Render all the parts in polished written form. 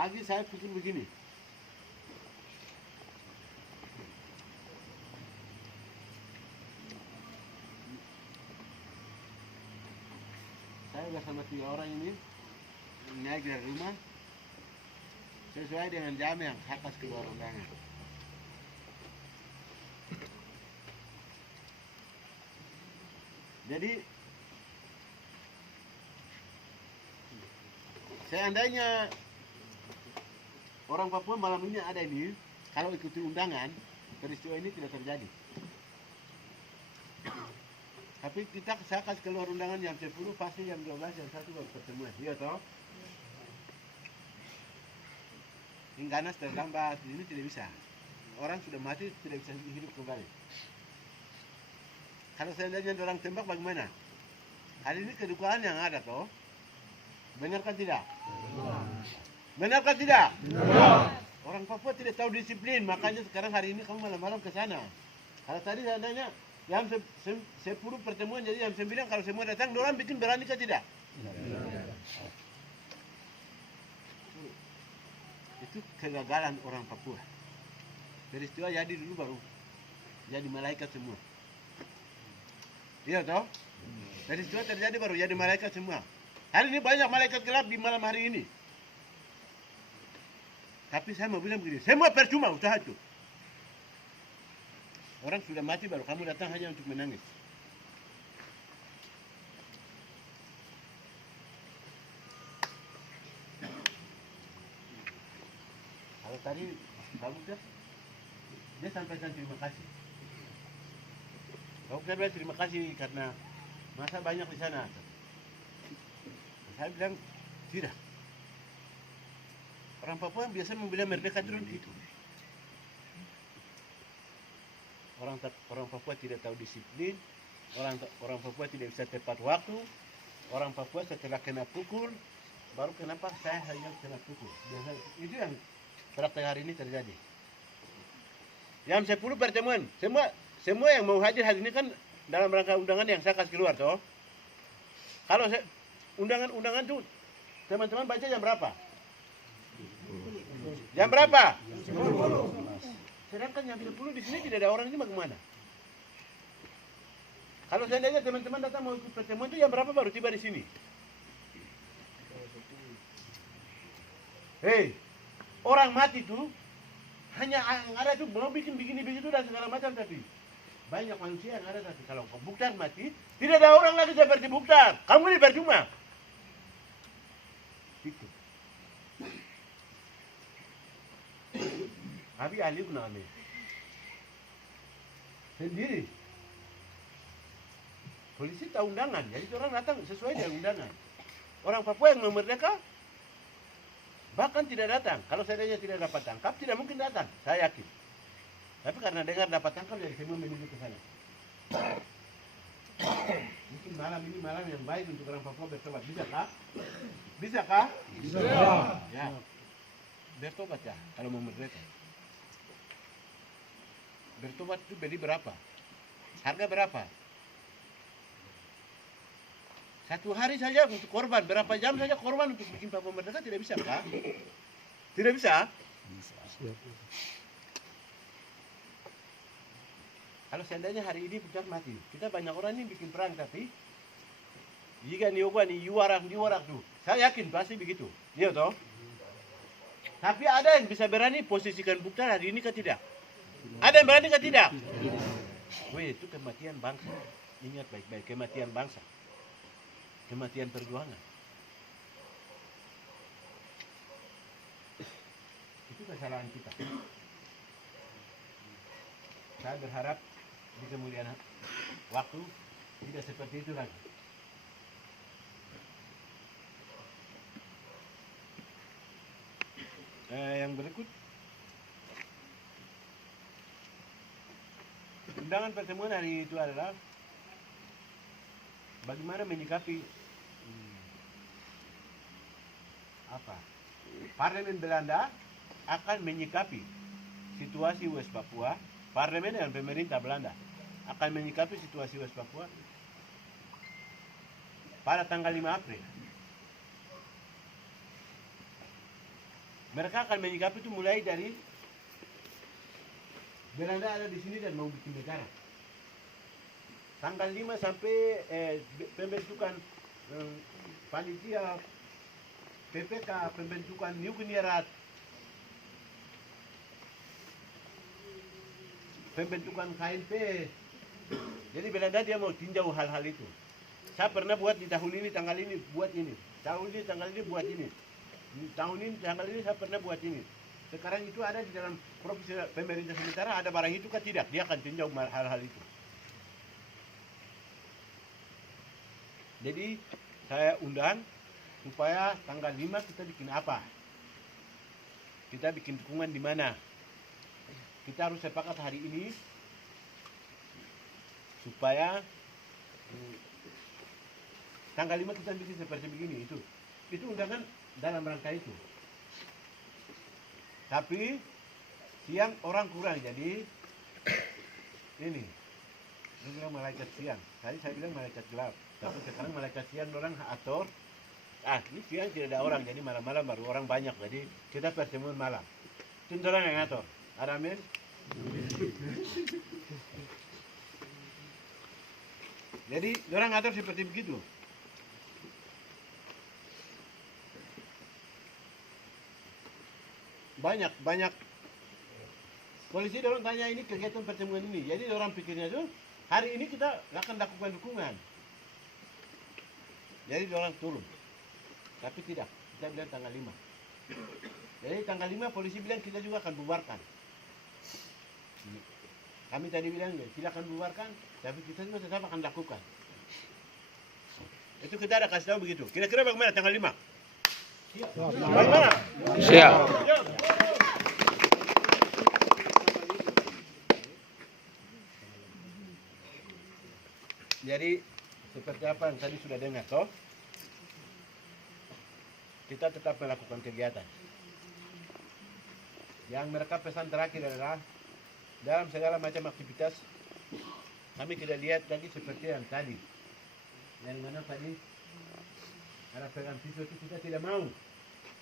Pagi saya pikir begini. Saya bersama 3 orang ini naik dari rumah sesuai dengan jam yang saya kasih keluar undangan. Jadi seandainya orang Papua malam ini ada ini, kalau ikuti undangan, peristiwa ini tidak terjadi. Tapi saya kasih keluar undangan jam 10, pasti jam 12, jam 1 baru pertemuan. Iya toh? Ganas tergambar, ini tidak bisa. Orang sudah mati, tidak bisa hidup kembali. Kalau seandainya orang tembak bagaimana? Hari ini kedukaan yang ada toh. Benarkah tidak? Benarkah tidak? Orang Papua tidak tahu disiplin, makanya sekarang hari ini kamu malam-malam ke sana. Kalau tadi seandainya jam 10 pertemuan jadi jam 9, kalau semua datang, orang bikin berani kah tidak? Itu kegagalan orang Papua. Peristiwa jadi dulu baru jadi malaikat semua. Iya toh? Peristiwa terjadi baru jadi malaikat semua. Hari ini banyak malaikat gelap di malam hari ini. Tapi saya mau bilang begini, semua percuma usaha itu. Orang sudah mati baru kamu datang hanya untuk menangis. Kalau tadi bagus ya, dia sampaikan terima kasih. Saya bilang terima kasih karena masa banyak di sana. Saya bilang tidak. Orang Papua biasa membela merdeka terus itu. Orang Papua tidak tahu disiplin, orang Papua tidak bisa tepat waktu, orang Papua setelah kena pukul, baru kenapa saya hanya kena pukul. Biasa, itu yang praktek hari ini terjadi. Jam 10 pertemuan, semua yang mau hadir hari ini kan dalam rangka undangan yang saya kasih keluar toh. Kalau undangan tuh teman-teman baca jam berapa? Jam berapa? 10. Sedangkan jam 10 di sini tidak ada orang, ini bagaimana? Kalau seandainya teman-teman datang mau ikut pertemuan itu jam berapa baru tiba di sini? Hei, orang mati tuh hanya yang ada itu mau bikin begini begitu dan segala macam, tapi banyak manusia yang ada. Tapi kalau Buktar mati, tidak ada orang lagi seperti Buktar. Kamu ini percuma. Itu. Abi Ali Guname sendiri. Polisi tahu undangan, jadi orang datang sesuai dengan undangan. Orang Papua yang merdeka bahkan tidak datang. Kalau seandainya tidak dapat tangkap, tidak mungkin datang. Saya yakin. Tapi karena dengar dapat tangkap, jadi semua menuju ke sana. Mungkin malam ini malam yang baik untuk orang Papua bertobat. Bisakah? Bisakah? Bisa. Ya. Bertobat ya, kalau mau merdeka. Bertobat itu beli berapa? Harga berapa? 1 hari saja untuk korban, berapa jam saja korban untuk bikin Papua merdeka, tidak bisa kah? Tidak bisa? Bisa. Kalau seandainya hari ini Buktar mati, kita banyak orang ini bikin perang, tapi jika niuga ni yuarak tuh, saya yakin pasti begitu. Iya toh? Tapi ada yang bisa berani posisikan Buktar hari ini kah tidak? Ada yang berani kah tidak? Wih, itu kematian bangsa. Ingat baik-baik, kematian bangsa. Kematian perjuangan. Itu kesalahan kita. Saya berharap di kemudian waktu tidak seperti itu lagi. Yang berikut, undangan pertemuan hari itu adalah bagaimana menyikapi Parlemen Belanda akan menyikapi situasi West Papua. Parlemen dan pemerintah Belanda akan menyikapi situasi West Papua pada tanggal 5 April. mereka akan menyikapi itu mulai dari Belanda ada di sini dan mau bikin negara. Tanggal 5 sampai pembentukan panitia PPK, pembentukan New Guinea, pembentukan KNP. Jadi Belanda dia mau tinjau hal-hal itu. Saya pernah buat di tahun ini, tanggal ini, buat ini. Tahun ini, tanggal ini, buat ini. Di tahun ini, tanggal ini, saya pernah buat ini. Sekarang itu ada di dalam provinsi pemerintah sementara, ada barang itu kan tidak. Dia akan tinjau hal-hal itu. Jadi, saya undang supaya tanggal 5 kita bikin apa? Kita bikin dukungan di mana? Kita harus sepakat hari ini supaya tanggal 5 kita bikin seperti begini. Itu undangan dalam rangka itu. Tapi siang orang kurang, jadi ini bilang malaikat siang. Tadi saya bilang malaikat gelap, tapi sekarang malaikat siang orang atur. Ini siang tidak ada orang, jadi malam-malam baru orang banyak, jadi kita pertemuan malam. Itu orang yang atur. Ada amin? Jadi orang atur seperti begitu. Banyak polisi orang tanya ini kegiatan pertemuan ini. Jadi orang pikirnya itu hari ini kita akan lakukan dukungan. Jadi orang turun. Tapi tidak. Kita bilang tanggal 5. Jadi tanggal 5 polisi bilang kita juga akan bubarkan. Kami tadi bilang tidak akan bubarkan, tapi kita juga tetap akan lakukan. Itu kita ada kasih tahu begitu. Kira-kira bagaimana tanggal 5? Siap. Bagaimana? Siap. Jadi seperti apa yang tadi sudah dengar toh? Kita tetap melakukan kegiatan. Yang mereka pesan terakhir adalah dalam segala macam aktivitas kami tidak lihat lagi seperti yang tadi. Yang mana tadi ada pegang pisau itu kita tidak mau.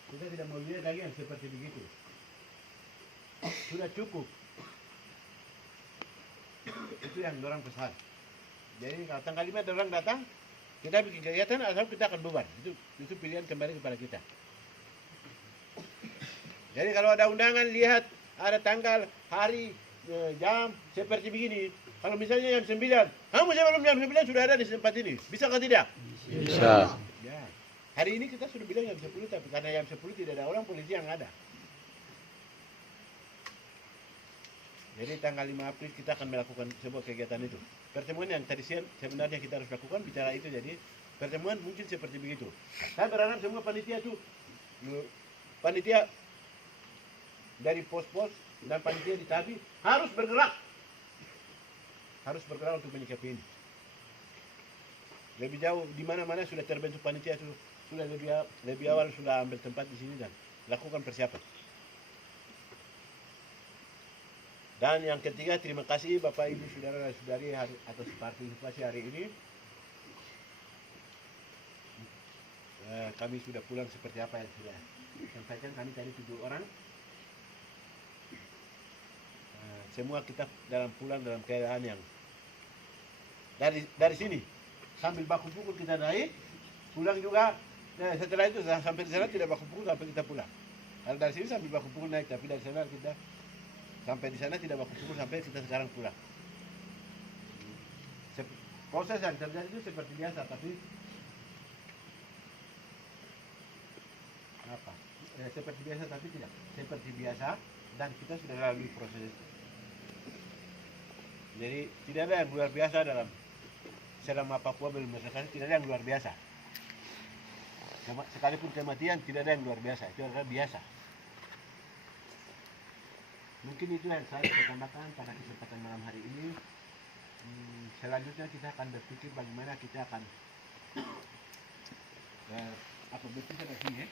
Kita tidak mau lihat lagi yang seperti begitu. Sudah cukup. Itu yang orang pesan. Jadi kalau tanggal 5 ada orang datang, kita bikin kegiatan atau kita akan bubar. Itu pilihan kembali kepada kita. Jadi kalau ada undangan lihat ada tanggal, hari, jam seperti begini. Kalau misalnya jam 9, kamu sebelum jam 9 sudah ada di tempat ini. Bisa atau tidak? Bisa. Ya. Hari ini kita sudah bilang jam 10, tapi karena jam 10 tidak ada orang, polisi yang ada. Jadi tanggal 5 April kita akan melakukan sebuah kegiatan itu. Pertemuan yang tadi siang sebenarnya kita harus lakukan bicara itu, jadi pertemuan mungkin seperti begitu. Saya berharap semua panitia itu, panitia dari pos-pos dan panitia di Tabi harus bergerak. Harus bergerak untuk menyikapi ini. Lebih jauh di mana-mana sudah terbentuk panitia itu, sudah lebih awal sudah ambil tempat di sini dan lakukan persiapan. Dan yang ketiga, terima kasih Bapak Ibu Saudara dan Saudari atas partisipasi hari ini. Kami sudah pulang seperti apa yang sudah sampaikan. Kami tadi 7 orang. Semua kita pulang dalam keadaan yang dari sini sambil baku pukul kita naik, pulang juga. Setelah itu sampai di sana tidak baku pukul sampai kita pulang. Kalau dari sini sambil baku pukul naik, tapi dari sana kita sampai di sana tidak baku pukul sampai kita sekarang pulang. Proses yang terjadi itu seperti biasa, tapi apa? Seperti biasa tapi tidak seperti biasa, dan kita sudah lalui proses itu. Jadi tidak ada yang luar biasa dalam selama Papua belum merdeka, tidak ada yang luar biasa. Sekalipun kematian tidak ada yang luar biasa, itu adalah biasa. Mungkin itu yang saya tambahkan pada kesempatan malam hari ini. Selanjutnya kita akan berpikir bagaimana kita akan berpikir di sini.